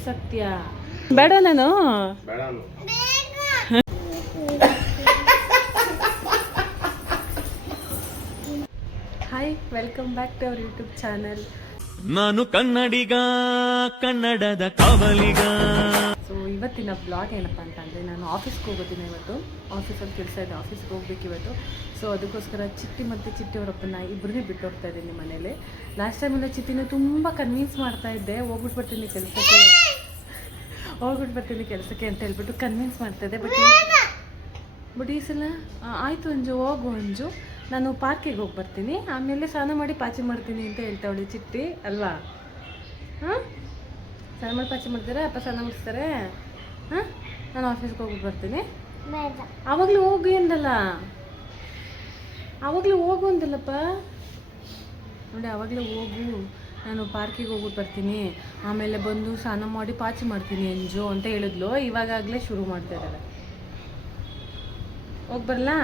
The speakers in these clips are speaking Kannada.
ಬಿಸಾಕ್ತಿಯಾ? ಬೇಡ ನಾನು hi, welcome back to our YouTube channel. ನಾನು ಕನ್ನಡಿಗ, ಕನ್ನಡದ ಕಾವಲಿಗ. ಸೊ ಇವತ್ತಿನ ಬ್ಲಾಗ್ ಏನಪ್ಪ ಅಂತಂದರೆ, ನಾನು ಆಫೀಸ್ಗೆ ಹೋಗೋದಿನ ಇವತ್ತು. ಆಫೀಸಲ್ಲಿ ಕೆಲಸ ಇದೆ, ಆಫೀಸ್ಗೆ ಹೋಗ್ಬೇಕು ಇವತ್ತು. ಸೊ ಅದಕ್ಕೋಸ್ಕರ ಚಿಟ್ಟಿ ಮತ್ತು ಚಿಟ್ಟಿ ಅವರಪ್ಪನ ಇಬ್ಬರನ್ನೇ ಬಿಟ್ಟು ಹೋಗ್ತಾ ಇದ್ದೀನಿ ಮನೇಲಿ. ಲಾಸ್ಟ್ ಟೈಮೆಲ್ಲ ಚಿಟ್ಟಿನ ತುಂಬ ಕನ್ವಿನ್ಸ್ ಮಾಡ್ತಾ ಇದ್ದೆ, ಹೋಗ್ಬಿಟ್ಟು ಬರ್ತೀನಿ ಕೆಲಸಕ್ಕೆ ಅಂತ ಹೇಳ್ಬಿಟ್ಟು ಕನ್ವಿನ್ಸ್ ಮಾಡ್ತಾಯಿದ್ದೆ. ಬಟ್ ಈ ಸಲ ಆಯಿತು ಅಂಜು, ಹೋಗು ಅಂಜು, ನಾನು ಪಾರ್ಕಿಗೆ ಹೋಗಿ ಬರ್ತೀನಿ, ಆಮೇಲೆ ಸ್ನಾನ ಮಾಡಿ ಪಾಚಿ ಮಾಡ್ತೀನಿ ಅಂತ ಹೇಳ್ತಾವಳಿ ಚಿಟ್ಟಿ ಅಲ್ವಾ? ಹಾಂ, ಸ್ನಾನ ಮಾಡಿ ಪಾಚಿ ಮಾಡ್ತೀರಾ? ಅಪ್ಪ ಸ್ನಾನ ಮಾಡಿಸ್ತಾರೆ. ಹಾಂ, ನಾನು ಆಫೀಸ್ಗೆ ಹೋಗ್ಬಿಟ್ಟು ಬರ್ತೀನಿ. ಆವಾಗಲೂ ಹೋಗಿ ಅಂದಲ್ಲ, ಆವಾಗಲೂ ಹೋಗು ಅಂದಲ್ಲಪ್ಪ ನೋಡಿ. ಆವಾಗಲೇ ಹೋಗು, ನಾನು ಪಾರ್ಕಿಗೆ ಹೋಗ್ಬಿಟ್ಟು ಬರ್ತೀನಿ, ಆಮೇಲೆ ಬಂದು ಸ್ನಾನ ಮಾಡಿ ಪಾಚಿ ಮಾಡ್ತೀನಿ ಅಂಜು ಅಂತ ಹೇಳಿದ್ಲು. ಇವಾಗಲೇ ಶುರು ಮಾಡ್ತಾ ಇದ್ದಾಳೆ. ಹೋಗಿ ಬರಲಾ?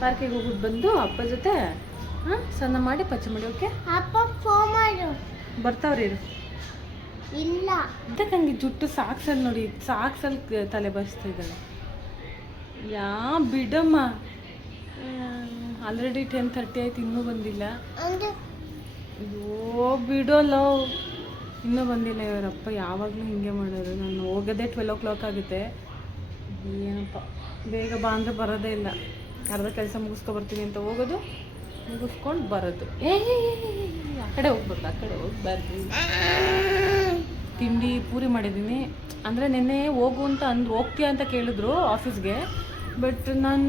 ಪಾರ್ಕಿಗೆ ಹೋಗ್ಬಿಟ್ಟು ಬಂದು ಅಪ್ಪ ಜೊತೆ ಹಾಂ ಸ್ನಾನ ಮಾಡಿ ಪಾಚಿ ಮಾಡಿ. ಓಕೆ, ಅಪ್ಪ ಫೋನ್ ಮಾಡು. ಬರ್ತಾವ್ರಿ. ಇಲ್ಲ ಅದಕ್ಕೆ ಹಂಗೆ ಜುಟ್ಟು ಸಾಕ್ಸಲ್ಲಿ ನೋಡಿ, ಸಾಕ್ಸಲ್ಲಿ ತಲೆ ಬಸ್ತಾ ಇದ್ದಾಳೆ. ಬಿಡಮ್ಮ, ಆಲ್ರೆಡಿ 10:30 ಆಯ್ತು, ಇನ್ನೂ ಬಂದಿಲ್ಲ. ಅಯ್ಯೋ ಬಿಡೋಲ್ಲ, ಇನ್ನೂ ಬಂದಿಲ್ಲ. ಇವರಪ್ಪ ಯಾವಾಗಲೂ ಹಿಂಗೆ ಮಾಡೋದು. ನಾನು ಹೋಗೋದೇ 12 o'clock ಆಗುತ್ತೆ. ಏನಪ್ಪ ಬೇಗ ಬಾ ಅಂದರೆ ಬರೋದೇ ಇಲ್ಲ. ಅರ್ಧ ಕೆಲಸ ಮುಗಿಸ್ಕೊಬರ್ತೀನಿ ಅಂತ ಹೋಗೋದು, ಮುಗಿಸ್ಕೊಂಡು ಬರೋದು. ಆ ಕಡೆ ಹೋಗ್ಬಾರ್ದು, ಆ ಕಡೆ ಹೋಗ್ಬಾರ್ದು. ತಿಂಡಿ ಪೂರಿ ಮಾಡಿದ್ದೀನಿ. ಅಂದರೆ ನೆನ್ನೆ ಹೋಗು ಅಂತ ಹೋಗ್ತೀಯಾ ಅಂತ ಕೇಳಿದ್ರು ಆಫೀಸ್ಗೆ. ಬಟ್ ನಾನು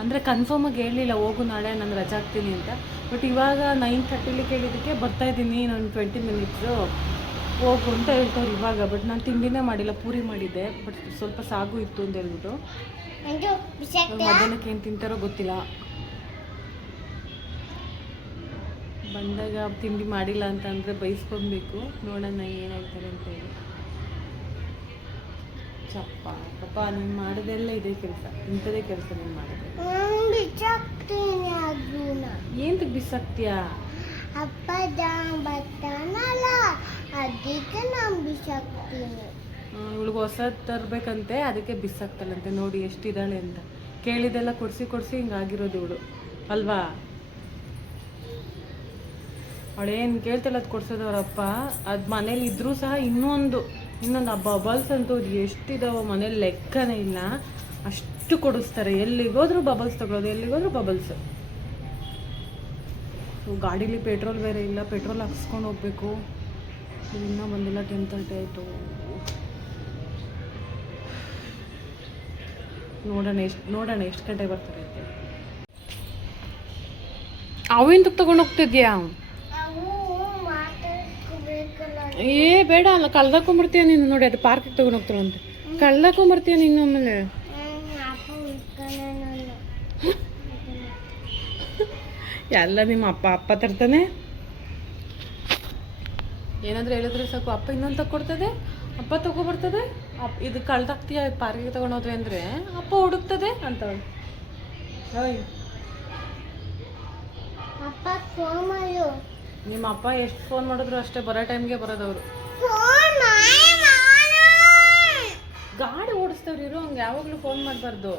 ಅಂದರೆ ಕನ್ಫರ್ಮಾಗಿ ಹೇಳಲಿಲ್ಲ, ಹೋಗು ನಾಳೆ ನಾನು ರಜೆ ಹಾಕ್ತೀನಿ ಅಂತ. ಬಟ್ ಇವಾಗ 9:30 ಕೇಳಿದ್ದಕ್ಕೆ ಬರ್ತಾಯಿದ್ದೀನಿ, ನಾನು 20 minutes ಹೋಗು ಅಂತ ಹೇಳ್ತವ್ರು ಇವಾಗ. ಬಟ್ ನಾನು ತಿಂಡಿನೇ ಮಾಡಿಲ್ಲ, ಪೂರಿ ಮಾಡಿದ್ದೆ. ಬಟ್ ಸ್ವಲ್ಪ ಸಾಗು ಇತ್ತು ಅಂತ ಹೇಳ್ಬಿಟ್ಟು ಮಧ್ಯಾಹ್ನಕ್ಕೆ ಏನು ತಿಂತಾರೋ ಗೊತ್ತಿಲ್ಲ. ಬಂದಾಗ ತಿಂಡಿ ಮಾಡಿಲ್ಲ ಅಂತಂದರೆ ಬೈಸ್ಕೊಬೇಕು. ನೋಡೋಣ ಏನಾಗ್ತಾರೆ ಅಂತ ಹೇಳಿ. ಚಪ್ಪ ಪಾಪ, ನೀನು ಮಾಡೋದೆಲ್ಲ ಇದೇ ಕೆಲಸ, ಇಂಥದೇ ಕೆಲಸ ನೀನು ಮಾಡಿದೆ. ಏನು ಬಿಸಾಕ್ತೀಯಾ? ಅಪ್ಪ ಬರ್ತಾನಲ್ಲ, ಅದಕ್ಕೆ ನಾನು ಬಿಸಾಕ್ತೀನಿ. ಇವಳಿಗೆ ಹೊಸದು ತರಬೇಕಂತೆ, ಅದಕ್ಕೆ ಬಿಸಾಕ್ತಾಳಂತೆ. ನೋಡಿ ಎಷ್ಟಿದ್ದಾಳೆ ಅಂತ. ಕೇಳಿದೆಲ್ಲ ಕೊಡಿಸಿ ಹಿಂಗಾಗಿರೋದು ಇವಳು ಅಲ್ವಾ? ಅವಳೇನು ಕೇಳ್ತಾಳೆ ಅದು ಕೊಡ್ಸೋದವ್ರಪ್ಪ. ಅದು ಮನೇಲಿ ಇದ್ರೂ ಸಹ ಇನ್ನೊಂದು ಆ ಬಬಲ್ಸ್ ಅಂತೂ ಎಷ್ಟಿದಾವೋ ಮನೇಲಿ ಲೆಕ್ಕನೇ ಇಲ್ಲ, ಅಷ್ಟು ಕೊಡಿಸ್ತಾರೆ. ಎಲ್ಲಿಗೋದ್ರೂ ಬಬಲ್ಸ್ ತಗೊಳ್ಳೋದು, ಎಲ್ಲಿಗೋದ್ರೂ ಬಬಲ್ಸ್. ಗಾಡೀಲಿ ಪೆಟ್ರೋಲ್ ಬೇರೆ ಇಲ್ಲ, ಪೆಟ್ರೋಲ್ ಹಾಕ್ಸ್ಕೊಂಡು ಹೋಗ್ಬೇಕು. ಇನ್ನೂ ಬಂದಿಲ್ಲ, 10:30 ಆಯಿತು. ನೋಡೋಣ ಎಷ್ಟು ಗಂಟೆ ಬರ್ತಾರೆ ಅಂತ. ಅವೆಂತಕ್ಕೆ ತಗೊಂಡು ಹೋಗ್ತಿದ್ಯಾ? ಏ ಬೇಡ ಅಲ್ಲ, ಕಳ್ದಾಕೊಂಡ್ಬರ್ತೀಯ ನೀನು. ನೋಡಿ ಅದು ಪಾರ್ಕಿಗೆ ತಗೊಂಡು ಹೋಗ್ತಾಳಂತೆ, ಕಳ್ದಾಕೊಂಡ್ಬರ್ತೀಯ ನೀನು. ಆಮೇಲೆ ಎಲ್ಲ ನಿಮ್ಮ ಅಪ್ಪ ತರ್ತಾನೆ. ಏನಾದರೂ ಹೇಳಿದ್ರೆ ಸಾಕು, ಅಪ್ಪ ಇನ್ನೊಂದು ತಗೊಡ್ತದೆ, ಅಪ್ಪ ತಗೊಬರ್ತದೆ. ಇದು ಕಳ್ದಾಕ್ತೀಯ ಪಾರ್ಕಿಗೆ ತಗೊಂಡೋದ್ವಿ ಅಂದರೆ ಅಪ್ಪ ಹುಡುಕ್ತದೆ ಅಂತ. ಅಪ್ಪ ಫೋನ್ ಮಾಡು. ನಿಮ್ಮ ಅಪ್ಪ ಎಷ್ಟು ಫೋನ್ ಮಾಡಿದ್ರು ಅಷ್ಟೇ, ಬರೋ ಟೈಮ್ಗೆ ಬರೋದವರು. ಗಾಡಿ ಓಡಿಸ್ತವ್ರು ಇರು, ಹಂಗೆ ಯಾವಾಗಲೂ ಫೋನ್ ಮಾಡಬಾರ್ದು.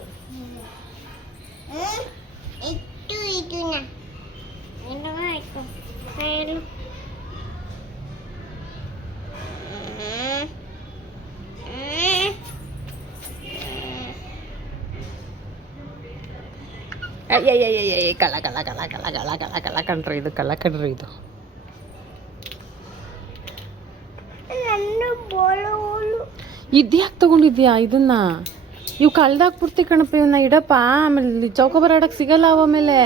ಕಳ್ಳ ಕಣ್ರಿ ಇದು. ಇದ್ಯಾಕೆ ತಗೊಂಡಿದ್ಯಾ ಇದನ್ನ? ಇವು ಕಳ್ದಾಕ್ಬಿಡ್ತಿ ಕಣಪ್ಪ, ಇವನ್ನ ಇಡಪ್ಪ. ಆಮೇಲೆ ಚೌಕ ಬರಾಡಕ್ಕೆ ಸಿಗಲ್ಲ ಅವ. ಆಮೇಲೆ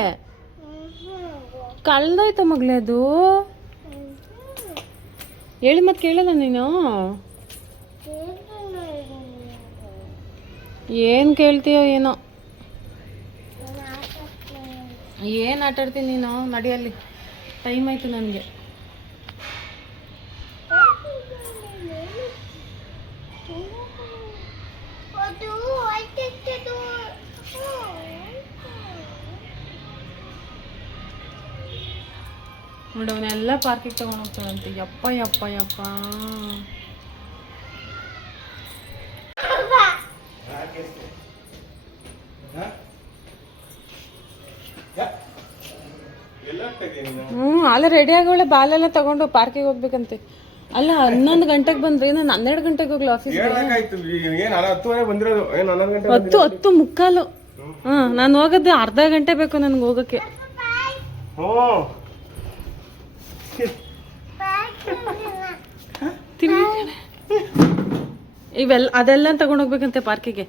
ಕಳ್ದಾಯ್ತ ಮಗಳೇ ಅದು. ಹೇಳಿ ಮತ್ತೆ ಕೇಳಲ್ಲ ನೀನು? ಏನು ಕೇಳ್ತೀಯೋ ಏನೋ. ಏನು ಆಟಾಡ್ತೀನಿ ನೀನು? ನಡಿಯಲ್ಲಿ, ಟೈಮ್ ಆಯಿತು ನನಗೆ. ನೋಡಿ ಅವನ್ನೆಲ್ಲ ಪಾರ್ಕಿಗೆ ತೊಗೊಂಡು ಹೋಗ್ತಾನಂತೆ. ಯಪ್ಪ ಯಪ್ಪ ಯಪ್ಪ, ಅಲ್ಲ ರೆಡಿ ಆಗೋಳೆ ಬಾಲೆಲ್ಲ ತಗೊಂಡು ಪಾರ್ಕಿಗೆ ಹೋಗ್ಬೇಕಂತೆ. ಅಲ್ಲ 11 ಗಂಟೆಗೆ ಬಂದ್ರೆ ನಾನು 12 ಗಂಟೆಗೆ ಹೋಗ್ಲಿ ಆಫೀಸ್ಗೆ. ಹೇಳಕ್ಕಾಯ್ತು ಏನು 10:30 ಬಂದಿರೋದು ಏನು 11 ಗಂಟೆ 10 ಮುಕ್ಕಾಲು. ನಾನು ಹೋಗೋದು ಅರ್ಧ ಗಂಟೆ ಬೇಕು ನನಗೆ ಹೋಗೋಕ್ಕೆ. ಹ್ಞೂ ಇವೆಲ್ಲ ಅದೆಲ್ಲ ತಗೊಂಡು ಹೋಗ್ಬೇಕಂತೆ ಪಾರ್ಕಿಗೆ.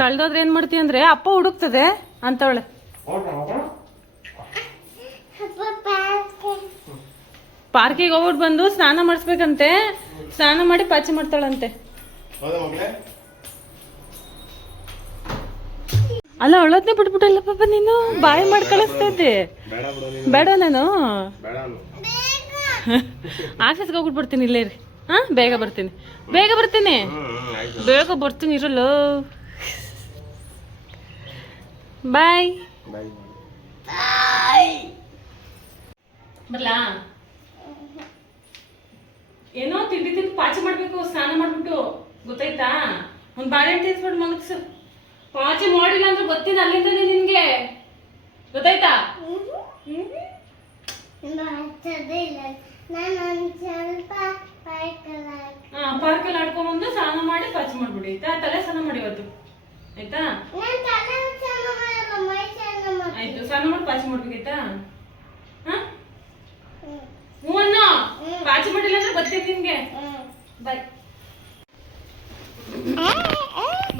ಕಳ್ದೋದ್ರೆ ಏನ್ ಮಾಡ್ತೀವಿ ಅಂದ್ರೆ ಅಪ್ಪ ಹುಡುಕ್ತದೆ ಅಂತವಳೆ. ಪಾರ್ಕಿಗೆ ಹೋಗ್ಬಿಟ್ಟು ಬಂದು ಸ್ನಾನ ಮಾಡಿಸ್ಬೇಕಂತೆ. ಸ್ನಾನ ಮಾಡಿ ಪಾಚಿ ಮಾಡ್ತಾಳಂತೆ. ಅಲ್ಲ ಅವಳದ್ನೇ ಬಿಟ್ಬಿಟ್ಟಲ್ಲ ಪಾಪ ನೀನು. ಬಾಯಿ ಮಾಡಿ ಕಳಿಸ್ತಾ ಇದ್ದೆ. ಬೇಡ ನಾನು ಆಫೀಸ್ಗೆ ಹೋಗ್ಬಿಟ್ಟು ಬರ್ತೀನಿ. ಇಲ್ಲೇ ರೀ. ಬೇಗ ಬರ್ತೀನಿ ಬೇಗ ಬರ್ತೀನಿ ಇರಲ್ಲ. ಬಾಯ್. ಬರ್ಲಾ? ಏನೋ ತಿಂಡಿ ತಿಂದು ಪಾಚಿ ಮಾಡ್ಬೇಕು ಸ್ನಾನ ಮಾಡ್ಬಿಟ್ಟು. ಗೊತ್ತಾಯ್ತಾ? ಒಂದ್ ಬಾಳೆಹಣ್ಣು ತಿನ್ಸ್ಬಿಟ್ಟು ಮಲಗ್ಸು. ಪಾಚಿ ಮಾಡಿಲ್ಲ ಅಂದ್ರೆ ಗೊತ್ತಿಲ್ಲ ಅಲ್ಲಿಂದನೇ ನಿನ್ಗೆ. ಗೊತ್ತಾಯ್ತಾ? ಪಾರ್ಕಲ್ಲಿ ಆಡ್ಕೊಂಡ್ಬಂದು ಸ್ನಾನ ಮಾಡಿ ಪಾಚಿ ಮಾಡ್ಬಿಡಿ ಆಯ್ತಾ? ತಲೆ ಸ್ನಾನ ಮಾಡಿ ಇವತ್ತು ಆಯ್ತಾ? ಆಯ್ತು, ಸ್ನಾನ ಮಾಡಿ ಪಾಚಿ ಮಾಡ್ಬೇಕಾಯ್ತಾ? ಹೂವನ್ನು ಪಾಚಿ ಮಾಡಿಲ್ಲ ಅಂದ್ರೆ ಬರ್ತೀನಿ ನಿನ್ಗೆ. ಬಾಯ್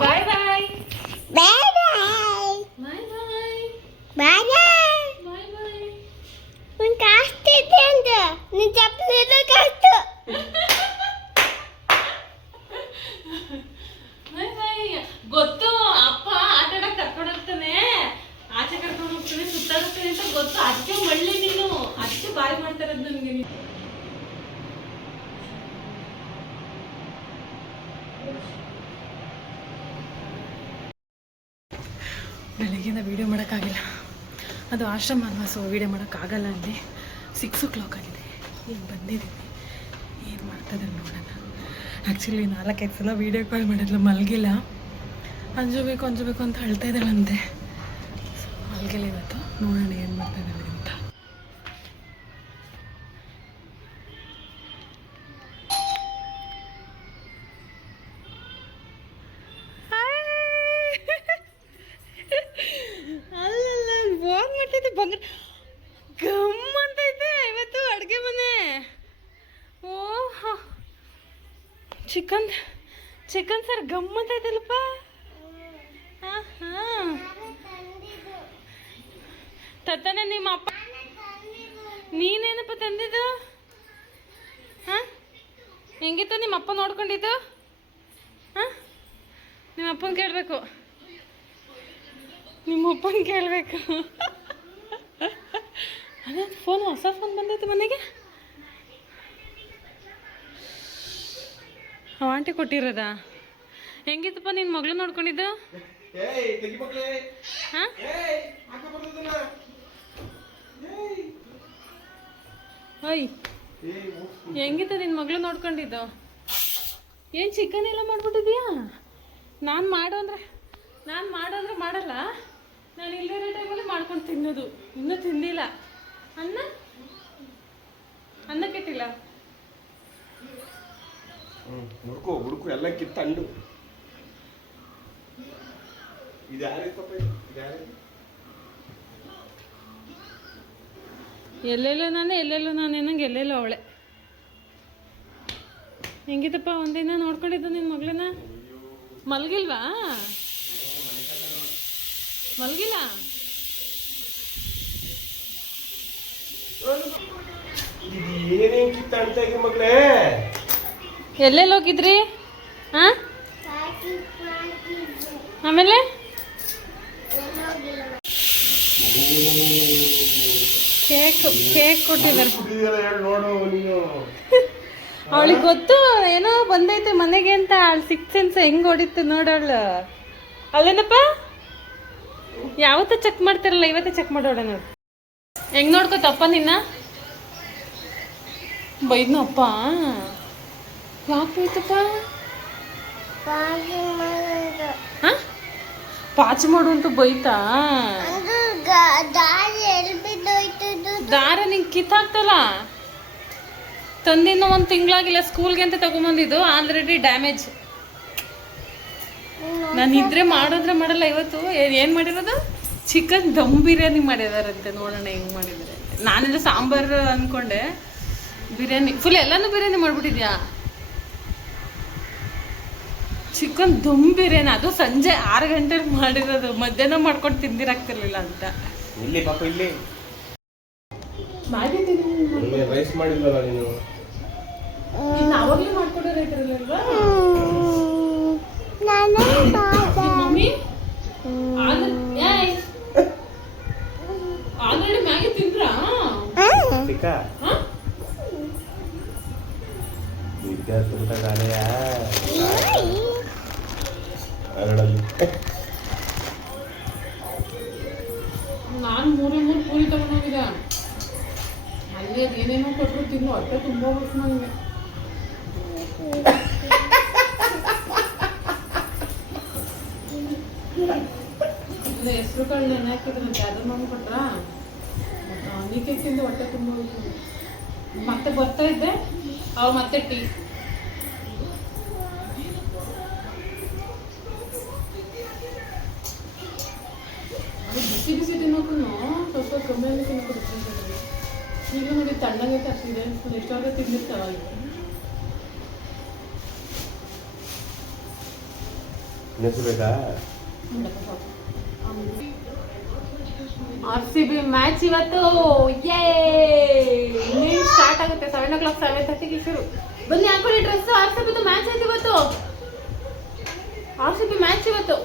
ಬಾಯ್ ಬಾಯ್ ಬಾಯ್ ಬಾಯ್ ಬಾಯ್ ಬಾಯ್ ಬಾಯ್. ಒಂದು ಕಾಸ್ಟ್ ಇದೆ ಅಂತ ನೀನು ಚಪ್ಪಲಿಲ್ಲ ಕಾಸ್ತು. ಗೊತ್ತು, ಅಪ್ಪ ಆಟ ಆಡಕ್ ಕರ್ಕೊಂಡು ಹೋಗ್ತಾನೆ, ಆಚೆ ಕರ್ಕೊಂಡು ಹೋಗ್ತಾನೆ, ಸುತ್ತಾಡ್ತಾನೆ ಅಂತ ಗೊತ್ತು. ಅದಕ್ಕೆ ಮಳ್ಳಿ ನೀನು ಅಷ್ಟು ಬಾಯ್ ಮಾಡ್ತಾರದ್ ನನ್ಗೆ. ಬೆಳಗ್ಗಿಂದ ವೀಡಿಯೋ ಮಾಡೋಕ್ಕಾಗಿಲ್ಲ. ಅದು ಆಶ್ರಮ ಅಲ್ವಾ, ಸೊ ವೀಡಿಯೋ ಮಾಡೋಕ್ಕಾಗಲ್ಲ. ಅಲ್ಲಿ 6 o'clock ಆಗಿದೆ. ಈಗ ಬಂದಿದ್ದೀನಿ. ಏನು ಮಾಡ್ತದೆ ನೋಡೋಣ. ಆ್ಯಕ್ಚುಲಿ 4-5 ಸಲ ವೀಡಿಯೋ ಕಾಲ್ ಮಾಡಿದ್ಲು, ಮಲಗಿಲ್ಲ. ಅಂಜಬೇಕು ಅಂತ ಹೇಳ್ತಾ ಇದ್ದಾಳಂತೆ. ಸೊ ಮಲಗಿಲ್ಲ ಇವತ್ತು. ನೋಡೋಣ ಏನು ಮಾಡ್ತಾ ಇದ್ದಾಳೆ ಅಂತ. ಅಲ್ಲಲ್ಲ ಫೋನ್ ಮಾಡ್ತೈತೆ ಬಂಗಾರ ಗಮ್ ಅಂತೈತೆ ಇವತ್ತು ಅಡುಗೆ ಮನೆ. ಓಹೋ ಚಿಕನ್ ಸರ್ ಗಮ್ ಅಂತೈತಲ್ಲಪ್ಪ. ತತ್ತಾನೆ ನಿಮ್ಮ ಅಪ್ಪ. ನೀನೇನಪ್ಪ ತಂದಿದ್ದು? ಹೆಂಗಿತ್ತು ನಿಮ್ಮ ಅಪ್ಪ ನೋಡ್ಕೊಂಡಿದ್ದು? ನಿಮ್ಮ ಅಪ್ಪನ ಕೇಳಬೇಕು. ನಿಮ್ಮ ಅಪ್ಪನ ಕೇಳಬೇಕು. ಅದೇ ಫೋನ್, ಹೊಸ ಫೋನ್ ಬಂದೈತೆ ಮನೆಗೆ. ಆಂಟಿ ಕೊಟ್ಟಿರೋದಾ? ಹೆಂಗಿತ್ತಪ್ಪ ನಿನ್ನ ಮಗಳು ನೋಡ್ಕೊಂಡಿದ್ದು? ಓಯ್ ಹೆಂಗಿತ್ತು ನಿನ್ನ ಮಗಳು ನೋಡ್ಕೊಂಡಿದ್ದು? ಏನು ಚಿಕನ್ ಎಲ್ಲ ಮಾಡ್ಬಿಟ್ಟಿದ್ಯಾ? ನಾನು ಮಾಡು ಅಂದ್ರೆ ಮಾಡಲ್ಲ. ನಾನು ಇಲ್ಲದೇ ಟೈಮಲ್ಲಿ ಮಾಡ್ಕೊಂಡು ತಿನ್ನೋದು. ಇನ್ನೂ ತಿಂದಿಲ್ಲ. ಅನ್ನ ಕೆಟ್ಟಿಲ್ಲ. ಹುಡುಕು ಎಲ್ಲ ಕಿತ್ತಂಡು. ಎಲ್ಲೆಲ್ಲೋ ನಾನೇ ನಂಗೆ ಎಲ್ಲೆಲ್ಲೋ ಅವಳೆ. ಹೆಂಗಿದಪ್ಪ ಒಂದಿನ ನೋಡ್ಕೊಂಡಿದ್ದು ನಿನ್ನ ಮಗಳನ್ನ? ಮಲಗಿಲ್ವಾ? ಮಲಗಿಲ್ಲ? ಏನೇನ್ ಕಿತ್ತಂತ ಮಗಳೇ? ಎಲ್ಲೆಲ್ಲಿ ಹೋಗಿದ್ರಿ? ಆಮೇಲೆ ಕೇಕ್ ಕೊಟ್ಟಿದ್ದಾರೆ. ಅವಳಿಗೆ ಗೊತ್ತು ಏನೋ ಬಂದೈತೆ ಮನೆಗೆ ಅಂತ. ಅವಳು 6th ಸೆನ್ಸ್ ಹೆಂಗ್ ಹೊಡಿತು ನೋಡೋಳು. ಅಲ್ಲೇನಪ್ಪ? ಯಾವತ್ತೂ ಚೆಕ್ ಮಾಡ್ತಿರಲ್ಲ, ಇವತ್ತೇ ಚೆಕ್ ಮಾಡೋಣ ನೋಡಿ. ಹೆಂಗ್ ನೋಡ್ಕೋತಪ್ಪ ನಿನ್ನ? ಬೈದ್ನ ಅಪ್ಪ? ಯಾಕೆ ಬೈತಪ್ಪ? ಪಾಚಿ ಮಾಡು ಅಂತ ಬೈತಾ? ದಾರ ನಿಂಗೆ ಕಿತ್ತಾಗ್ತಲ್ಲ. ತಂದಿನ ಒಂದು ತಿಂಗಳಾಗಿಲ್ಲ ಸ್ಕೂಲ್ಗೆ ಅಂತ ತಗೊಂಬಂದಿದ್ದು, ಆಲ್ರೆಡಿ ಡ್ಯಾಮೇಜ್. ನಾನು ಇದ್ರೆ ಮಾಡಿದ್ರೆ ಮಾಡಲ್ಲ. ಇವತ್ತು ಏನು ಮಾಡಿರೋದು? ಚಿಕನ್ ದಮ್ ಬಿರಿಯಾನಿ ಮಾಡಿದಾರಂತೆ. ನೋಡೋಣ ಹೆಂಗೆ ಮಾಡಿದ್ದಾರೆ. ನಾನೆಲ್ಲ ಸಾಂಬಾರು ಅಂದ್ಕೊಂಡೆ, ಬಿರಿಯಾನಿ ಫುಲ್ ಎಲ್ಲನೂ ಬಿರಿಯಾನಿ ಮಾಡಿಬಿಟ್ಟಿದ್ಯಾ? ಚಿಕನ್ ದಮ್ ಬಿರಿಯಾನಿ, ಅದು ಸಂಜೆ 6 ಗಂಟೆಗೆ ಮಾಡಿರೋದು. ಮಧ್ಯಾಹ್ನ ಮಾಡ್ಕೊಂಡು ತಿಂದಿರಾಗ್ತಿರ್ಲಿಲ್ಲ ಅಂತ. ಇಲ್ಲಿ ಪಾಪ ಇಲ್ಲಿ ಮಾಡಿದ್ದೀನಿ. ರೈಸ್ ಮಾಡಿಲ್ವಲ್ಲ ನೀನು? ಇನ್ನು ಅವಾಗಲೇ ಮಾಡ್ಕೊಡೋ ರೈತರಲ್ವಾ ನಾನು ಮಮ್ಮಿ? Already Maggi ತಿಂದ್ರಾ? ಸಿಕ್ಕ ನಿದ್ದೆ ತುಂಬ ಗಾಳಿಯ ಎರಡಲ್ಲಿ ನಾನು 3 ಪೂರಿ ತಗೊಂಡೋಗಿದ್ದೆ. ಅಲ್ಲಿ ಅದು ಏನೇನೋ ಕೊಟ್ಟರು ತಿನ್ನು, ಹೊಟ್ಟೆ ತುಂಬ ಹೋಗ್ತು ನನಗೆ. ಹೆಸರು ಕಾಳು ನೆನೆ ಹಾಕಿದ್ರಂತೆ, ಅದನ್ನ ಮಾಡಿ ಕೊಟ್ರ. ನೀಕೆ ತಿಂದು ಹೊಟ್ಟೆ ತುಂಬ ಹೋಗ್ತು. ಮತ್ತೆ ಬರ್ತಾ ಇದ್ದೆ, ಅವು ಮತ್ತೆ ಟೀ. ಬಿಸಿ ಬಿಸಿ ತಿನ್ನೋಕ್ಕೂ ಸ್ವಲ್ಪ ಕಮ್ಮಿಯಾಗಿ ತಿನ್ನೋಕ್ಕೂ ಡಿಫ್ರೆನ್ಸ್ ಇದೆ. ಈಗ ನೋಡಿ ತಣ್ಣಗೆ ತರಿಸಿದೆ, ಎಷ್ಟಾದ್ರೂ ತಿಂದಿರ್ತಾವಲ್ಲ. ನೆನೆಸಬೇಕಾ? RCB ಮ್ಯಾಚ್ ಇವತ್ತು. ಇನ್ನೇನು ಸ್ಟಾರ್ಟ್ ಆಗುತ್ತೆ. 7 o'clock 7:30ಗೆ ಶುರು. ಬನ್ನಿ ಹಾಕೊಳ್ಳಿ ಡ್ರೆಸ್. RCB ಮ್ಯಾಚ್ ಆಯ್ತು ಇವತ್ತು. RCB ಮ್ಯಾಚ್ ಇವತ್ತು.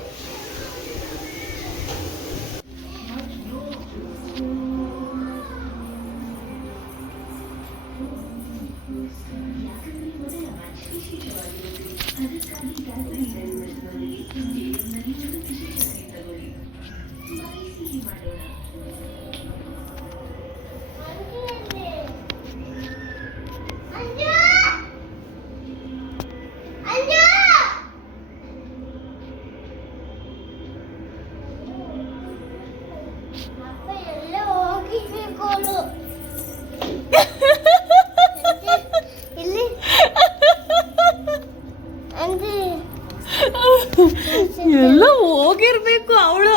ಎಲ್ಲ ಹೋಗಿರ್ಬೇಕು ಅವಳು.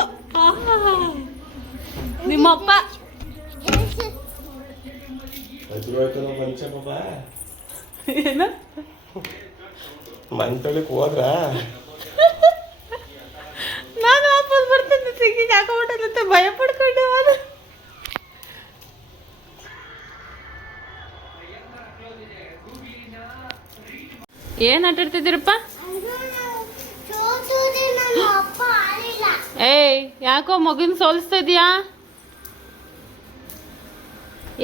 ನಿಮ್ಮಪ್ಪ ಏನ ಮಂತಳಿಕ್ ಹೋದ್ರ ನಾನು ವಾಪಸ್ ಬರ್ತೀನಿ. ಸಿಕ್ಕಿಗೆ ಹಾಕೊಂಡ್ಬಿಟ್ಟಂತೆ ಭಯ ಪಡ್ಕೊಂಡೆ. ಅವನು ಏನ್ ಆಟಾಡ್ತಿದ್ದೀರಪ್ಪ? ಏಯ್, ಯಾಕೋ ಮಗನ್ ಸೋಲಿಸ್ತಾ ಇದೀಯಾ?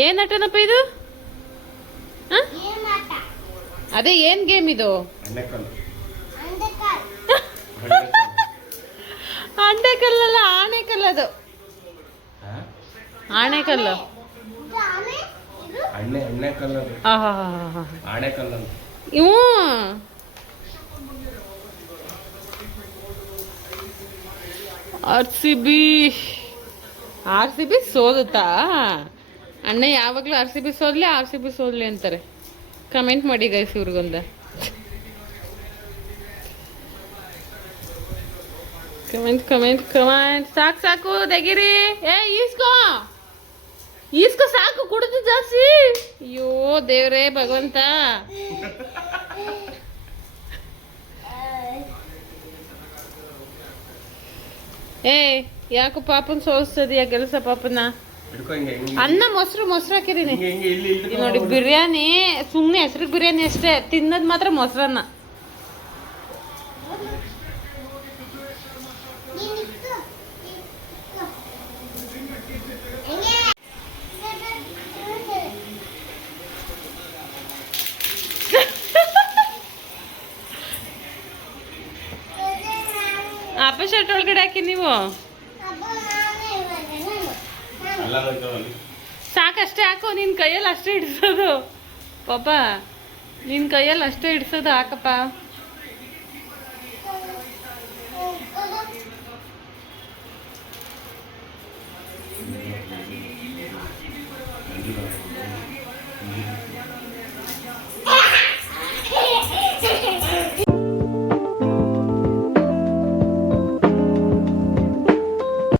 ಏನ್ ಆಟನಪ್ಪ ಇದು? ಅದೇ ಏನ್ ಗೇಮ್ ಇದು? ಅಂಡೆಕಲ್ಲಲ್ಲ, ಆಣೆಕಲ್ಲು. ಅದು ಆಣೆಕಲ್ಲು. ಇವು RCB ಸೋಲುತ್ತಾ? ಅಣ್ಣ ಯಾವಾಗಲೂ RCB ಸೋಲ್ಲಿ ಅಂತಾರೆ. ಕಮೆಂಟ್ ಮಾಡಿ ಗೈಸ್ ಇವ್ರಿಗೊಂದ. ಕಮೆಂಟ್. ಸಾಕು ತೆಗಿರಿ. ಈಸ್ಕೋ ಸಾಕು, ಕುಡಿದು ಜಾಸ್ತಿ. ಅಯ್ಯೋ ದೇವ್ರೇ ಭಗವಂತ. ಯಾಕೋ ಪಾಪನ್ ಸೋಲ್ಸ್ತದೀಯ ಕೆಲಸ ಪಾಪನ. ಅನ್ನ ಮೊಸರು ಹಾಕಿದೀನಿ ನೋಡಿ. ಬಿರಿಯಾನಿ ಸುಮ್ಮನೆ ಹೆಸರು ಬಿರಿಯಾನಿ ಅಷ್ಟೇ, ತಿನ್ನೋದು ಮಾತ್ರ ಮೊಸರನ್ನ. ಅಪ್ಪ ಶರ್ಟ್ ಒಳಗಡೆ ಹಾಕಿ ನೀವು ಸಾಕಷ್ಟೇ ಹಾಕೋ. ನಿನ್ ಕೈಯಲ್ಲಿ ಅಷ್ಟೇ ಹಿಡ್ಸೋದು ಪಾಪ, ನಿನ್ ಕೈಯಲ್ಲಿ ಅಷ್ಟೇ ಹಿಡ್ಸೋದು. ಹಾಕಪ್ಪ. ಬಂದಿರೋ